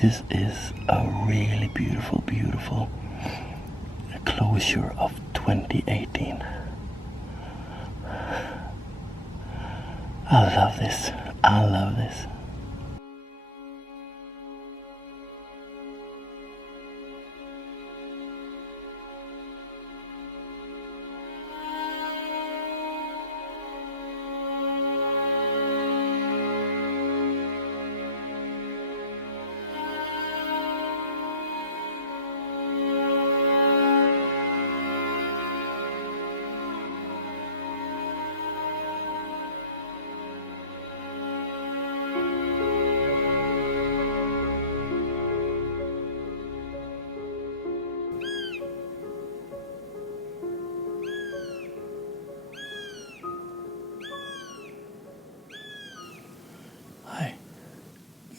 This is a really beautiful, beautiful closure of 2018. I love this. I love this.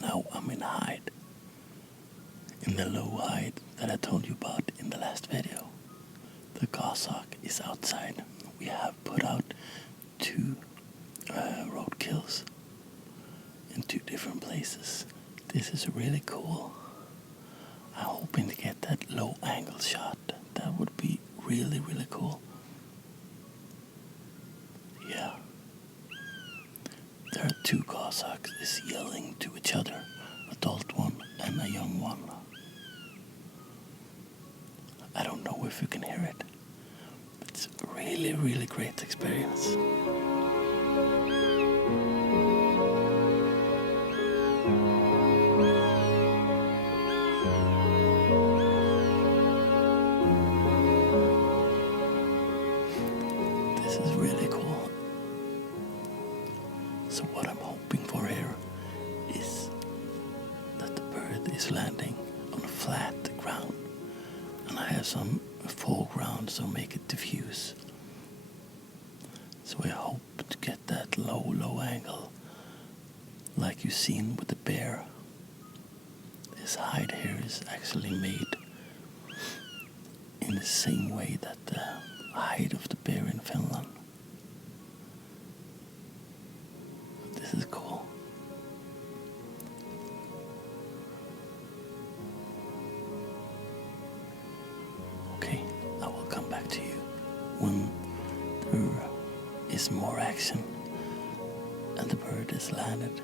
Now I'm in hide, in the low hide that I told you about in the last video. The goshawk is outside. We have put out 2 roadkills in 2 different places. This is really cool. I'm hoping to get that low angle shot. That would be really, really cool. Yeah. There are 2 goshawks is yelling to each other, adult one and a young one. I don't know if you can hear it. It's a really, really great experience. This is really cool. So what I'm hoping for here is that the bird is landing on a flat ground, and I have some foreground so make it diffuse. So I hope to get that low angle like you've seen with the bear. This hide here is actually made in the same way that the hide of the bear in Finland. This is cool. Okay, I will come back to you when there is more action and the bird is landed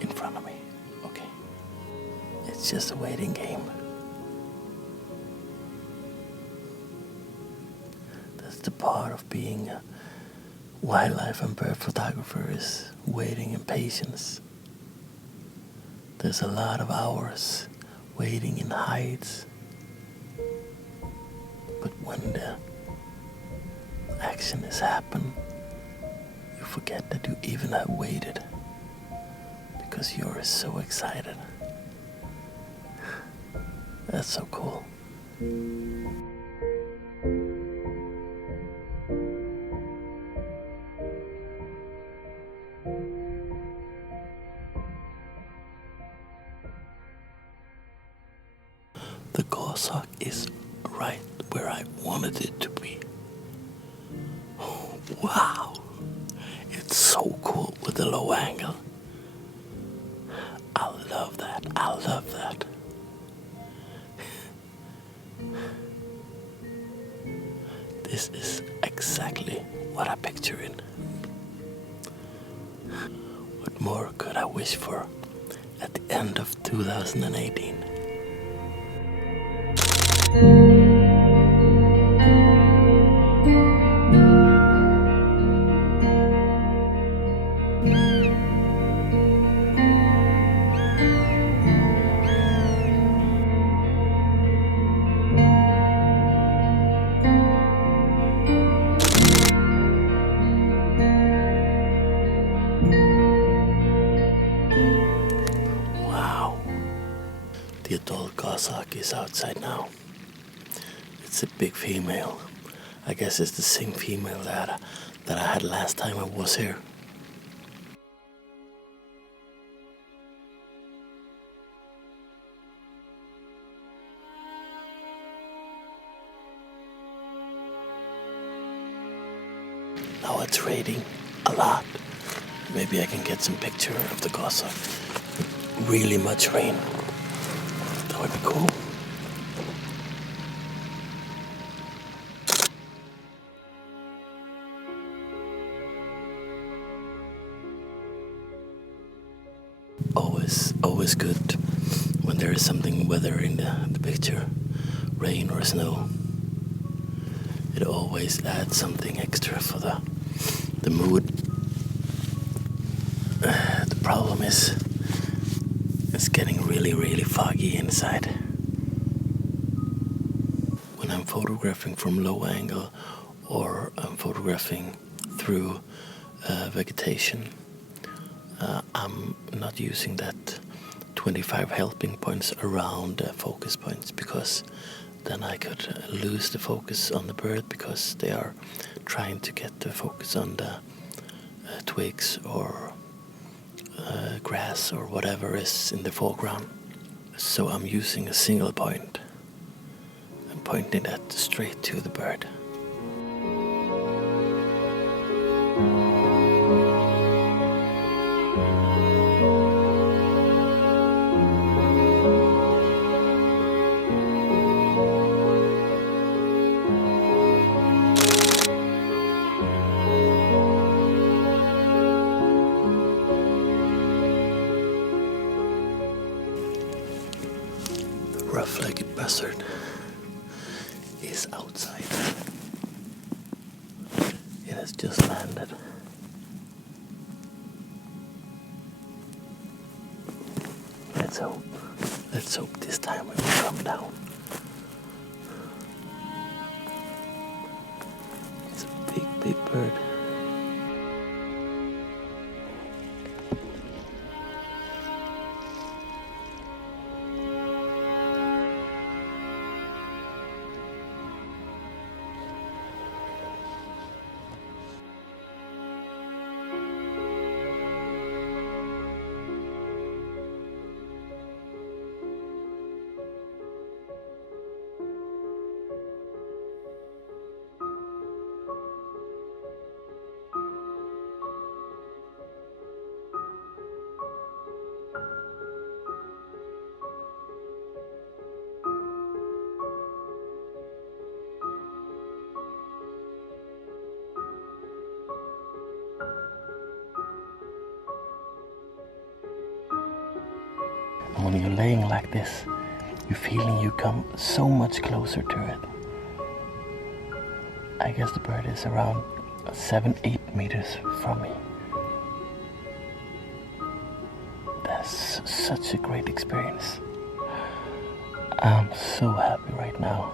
in front of me. Okay, it's just a waiting game. That's the part of being a wildlife and bird photographer, is waiting in patience. There's a lot of hours waiting in hides. But when the action has happened, you forget that you even have waited because you're so excited. That's so cool. The goshawk is right where I wanted it to be. Wow! It's so cool with the low angle. I love that. I love that. This is exactly what I picture in. What more could I wish for at the end of 2018? The adult goshawk is outside now. It's a big female. I guess it's the same female that I had last time I was here. Now it's raining a lot. Maybe I can get some picture of the goshawk really much rain. That would be cool. Always good when there is something weather in the picture, rain or snow. It always adds something extra for the mood. The problem is it's getting really foggy inside. When I'm photographing from low angle or I'm photographing through vegetation, I'm not using that 25 helping points around focus points, because then I could lose the focus on the bird because they are trying to get the focus on the twigs or grass or whatever is in the foreground. So I'm using a single point and pointing that straight to the bird. Rough-legged buzzard is outside. It has just landed. Let's hope this time it will come down. It's a big bird. And when you're laying like this, you're feeling you come so much closer to it. I guess the bird is around 7-8 meters from me. That's such a great experience. I'm so happy right now.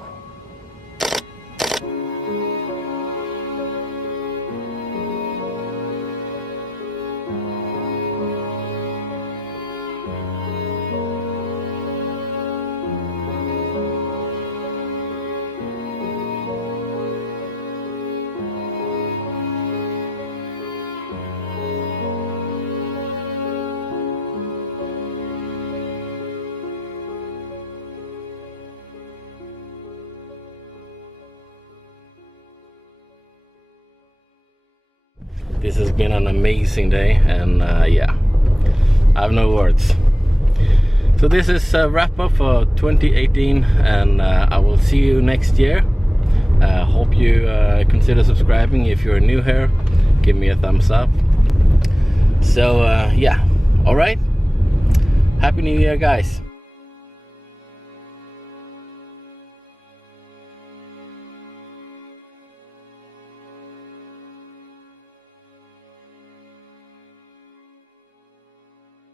This has been an amazing day, and yeah, I have no words. So this is a wrap up for 2018, and I will see you next year. Hope you consider subscribing if you're new here. Give me a thumbs up. So yeah, alright, Happy New Year, guys.